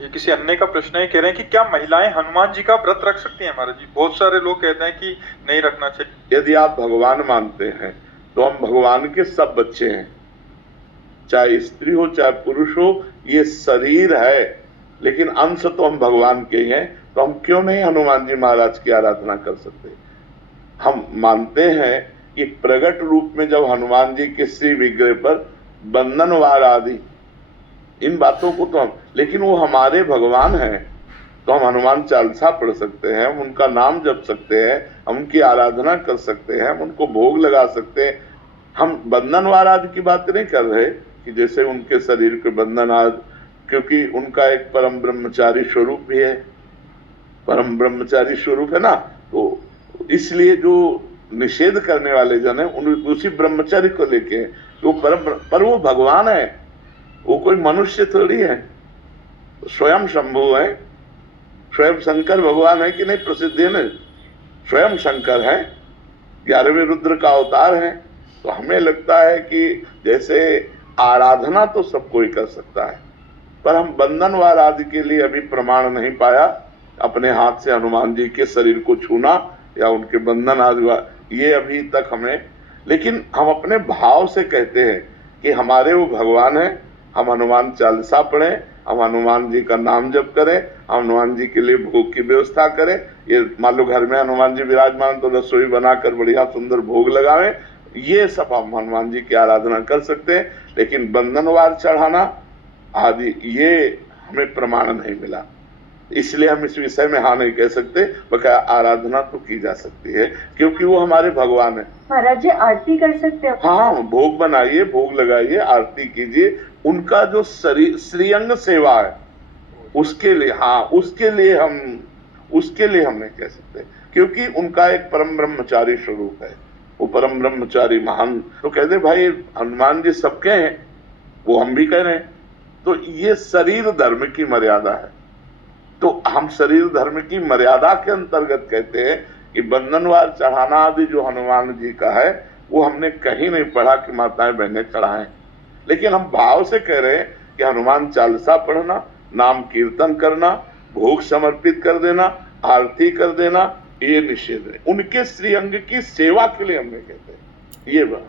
ये किसी अन्य का प्रश्न है, कह रहे हैं कि क्या महिलाएं हनुमान जी का व्रत रख सकती हैं महाराज जी? बहुत सारे लोग कहते हैं कि नहीं रखना चाहिए। यदि आप भगवान मानते हैं तो हम भगवान के सब बच्चे हैं, चाहे स्त्री हो चाहे पुरुष हो, ये शरीर है लेकिन अंश तो हम भगवान के ही हैं, तो हम क्यों नहीं हनुमान जी महाराज की आराधना कर सकते? हम मानते हैं कि प्रकट रूप में जब हनुमान जी के श्री विग्रह पर बंधन वार आदि इन बातों को तो हम, लेकिन वो हमारे भगवान हैं, तो हम हनुमान चालीसा पढ़ सकते हैं, हम उनका नाम जप सकते हैं, हम उनकी आराधना कर सकते हैं, हम उनको भोग लगा सकते हैं। हम बंधन वार आदि की बात नहीं कर रहे कि जैसे उनके शरीर के बंधन आदि, क्योंकि उनका एक परम ब्रह्मचारी स्वरूप भी है, परम ब्रह्मचारी स्वरूप है ना, तो इसलिए जो निषेध करने वाले जन है उसी ब्रह्मचारी को लेके वो पर वो भगवान है, वो कोई मनुष्य थोड़ी है, स्वयं शंभु है, स्वयं शंकर भगवान है कि नहीं, प्रसिद्ध है ना, स्वयं शंकर है, 11वें रुद्र का अवतार है। तो हमें लगता है कि जैसे आराधना तो सब कोई कर सकता है, पर हम बंधनवार आदि के लिए अभी प्रमाण नहीं पाया अपने हाथ से हनुमान जी के शरीर को छूना या उनके बंधन आदि, ये अभी तक हमें, लेकिन हम अपने भाव से कहते हैं कि हमारे वो भगवान है, हम हनुमान चालीसा पढ़ें, हम हनुमान जी का नाम जप करें, हम हनुमान जी के लिए भोग की व्यवस्था करें। ये मान लो घर में हनुमान जी विराजमान तो रसोई बनाकर बढ़िया सुंदर भोग लगावें, ये सब हम हनुमान जी की आराधना कर सकते हैं, लेकिन बंधनवार चढ़ाना आदि ये हमें प्रमाण नहीं मिला, इसलिए हम इस विषय में हाँ नहीं कह सकते। बकाया आराधना तो की जा सकती है क्योंकि वो हमारे भगवान है। महाराज जी आरती कर सकते हो? हाँ, भोग बनाइए, भोग लगाइए, आरती कीजिए, उनका जो श्रीअंग सेवा है उसके लिए, हाँ उसके लिए हम नहीं कह सकते, क्योंकि उनका एक परम ब्रह्मचारी स्वरूप है, वो परम ब्रह्मचारी महान। तो कहते भाई हनुमान जी सबके हैं, वो हम भी कह रहे हैं, तो ये शरीर धर्म की मर्यादा है, तो हम शरीर धर्म की मर्यादा के अंतर्गत कहते हैं कि बंधनवार चढ़ाना आदि जो हनुमान जी का है वो हमने कहीं नहीं पढ़ा कि माताएं बहनें चढ़ाएं, लेकिन हम भाव से कह रहे हैं कि हनुमान चालीसा पढ़ना, नाम कीर्तन करना, भोग समर्पित कर देना, आरती कर देना, ये निषेध है। उनके श्रीअंग की सेवा के लिए हमने कहते हैं ये बात।